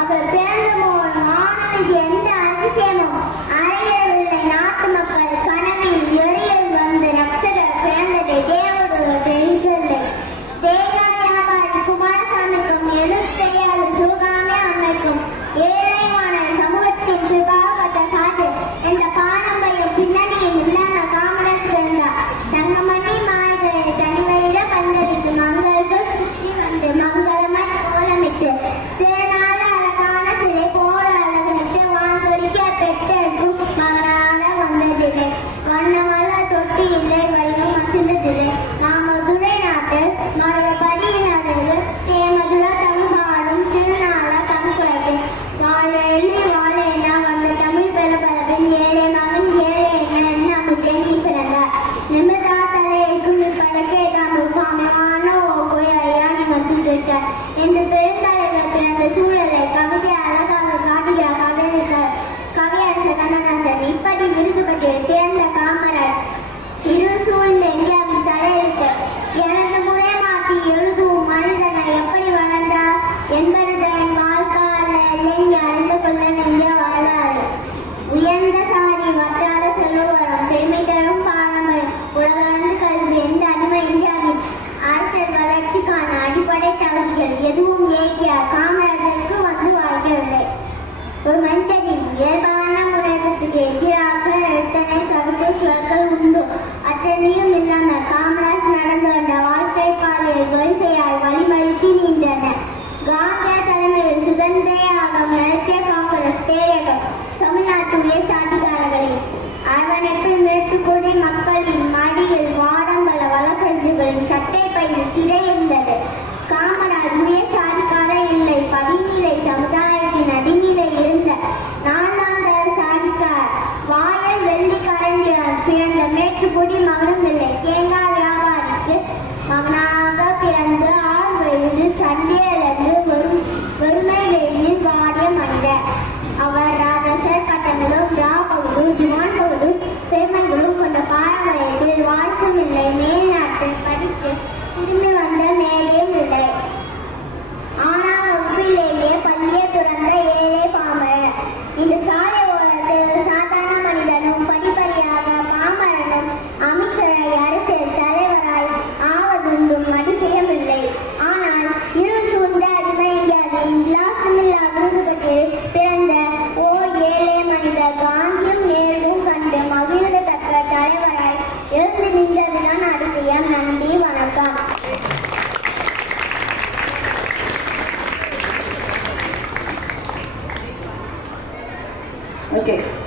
அவர் பிறந்த போது மாணவனுக்கு எந்த அதிசயமும் அறையவில்லை. நாட்டு மக்கள் கனவில் எரியில் வந்து நக்சலர் பிறந்ததை தேவதூர் தெரியவில்லை. தேங்காய் வியாபாரி குமாரசாமிக்கும் எழுத்தையாளர் சிவகாமி அம்மைக்கும் ஏழையான சமூகத்தின் சுபாவப்பட்ட சாட்டு என்ற பாரம்பரியம் பின்னணியில் இல்லாத காமராஜ் பிறந்தார். தங்கமணி மாய்களை தனிமையிட பந்தளித்து மங்களுக்கு சுற்றி வந்து மங்களமாய் கோலமிட்டு தேனால அழகான சிலை போல அழகனுக்கு வான்தொழிக்க பெற்றெடுக்கும் மகனால வந்ததில்லை. வண்ணமல்ல தொட்டி இல்லை வழியும் அசிந்ததில்லை. நாமதுரை நாட்டு மரபடியினருக்கு தேமதுர தமிழ்பாடும் திருநாள தமிழ்குலத்து வாழெழி வாழேனா வந்த தமிழ் பெறப்பரப்பின் ஏழை மகன் ஏழை என்ன முட்டை நீ பிறந்தார். நிமிதா தலையை குழு பழக்கை தான் முகாமையான போய் ஐயா நீ வந்துட்டார் என்று பெருந்தலைவர் பிறந்த சூழலை கவிதை அழகாக காட்டுகிறார் கவியரசர் கண்ணதாசன். இப்படி விருதுபட்டியல் தேர்ந்த காமராஜ் இரு சூழ்ந்த இந்தியாவின் தலையெழுத்து எனது முறை மாற்றி எழுதும் மனிதனை எப்படி வளர்ந்தார் என்பது தன் வாழ்க்கால அறிந்து கொள்ள வேண்டிய வரலாறு. உயர்ந்த சாதி வற்றாத செல்வரம் பெருமை தரும் பாரம்பரியம் உலகளந்த கல்வி எந்த அடிமை இந்தியாவின் அரசியல் வளர்ச்சிக்கான அடிப்படை தகுதிகள் எதுவும் ஏற்றார் காமராஜருக்கு வந்து வாய்க்கவில்லை. ஒரு மனிதனின் இயல்பான முறையத்துக்கு எதிராக எத்தனை கவிதை சொற்கள் உண்டு. அத்தனையும் இல்லாமல் காமராஜ் நடந்து வந்த வாழ்க்கை பாதையில் வரிசையாய் வழிமறித்து நின்றன. காந்திய தலைமையில் சுதந்திரையாக நடத்திய காங்கிரஸ் பேரகம் தமிழ்நாட்டுடைய சாதிக்காரர்களை அரவணைப்பு மேற்குடி மக்களின் மடியில் வாடம்பல வழக்கறிஞர்களின் சட்டை பையில் சிறை இருந்தது. காமராஜ் உரிய சாதிக்கார இல்லை. பதிநிலை சமுதாயத்தின் அடிநிலை இருந்த நான்காந்தர சாதிக்கார் வாயல் வெள்ளி கரண்டியால் பிறந்த மேற்குடி மகனும் இல்லை. தேங்காய் வியாபாரிக்கு மகனாக பிறந்து 6 வயது சண்டையிலிருந்து வறுமை வெயிலில் வாடிய மனிதர். அவர் ராஜசர் பட்டங்களும் ராபகுடு திவான் பகுடு பெருமைகளும் கொண்ட பாரம்பரியத்தில் வாழ்க்கும் இல்லை. மேல்நாட்டில் படித்து திரும்பி வந்த மேலேயும் இல்லை. 6ஆம் வகுப்பிலேயே பள்ளியை துறந்த ஏழை பாமரன். இந்த சாலை ஓரத்தில் சாதாரண மனிதனும் படிப்படியாக பாமரனும் அமைச்சராய் அரசியல் தலைவராய் ஆவதுண்டும் அதிசயமில்லை. ஆனால் இருள் சூழ்ந்த அடிமை இந்தியாவின் விலாசமில்லா விருதுபட்டியில் பிறந்த ஓர் ஏழை மனிதர் காந்தியும் நேருவும் கண்டு மகிழ்ந்தத்தக்க தலைவராய் எழுந்து நின்றதுதான் அதிசயம். நன்றி, வணக்கம். Okay.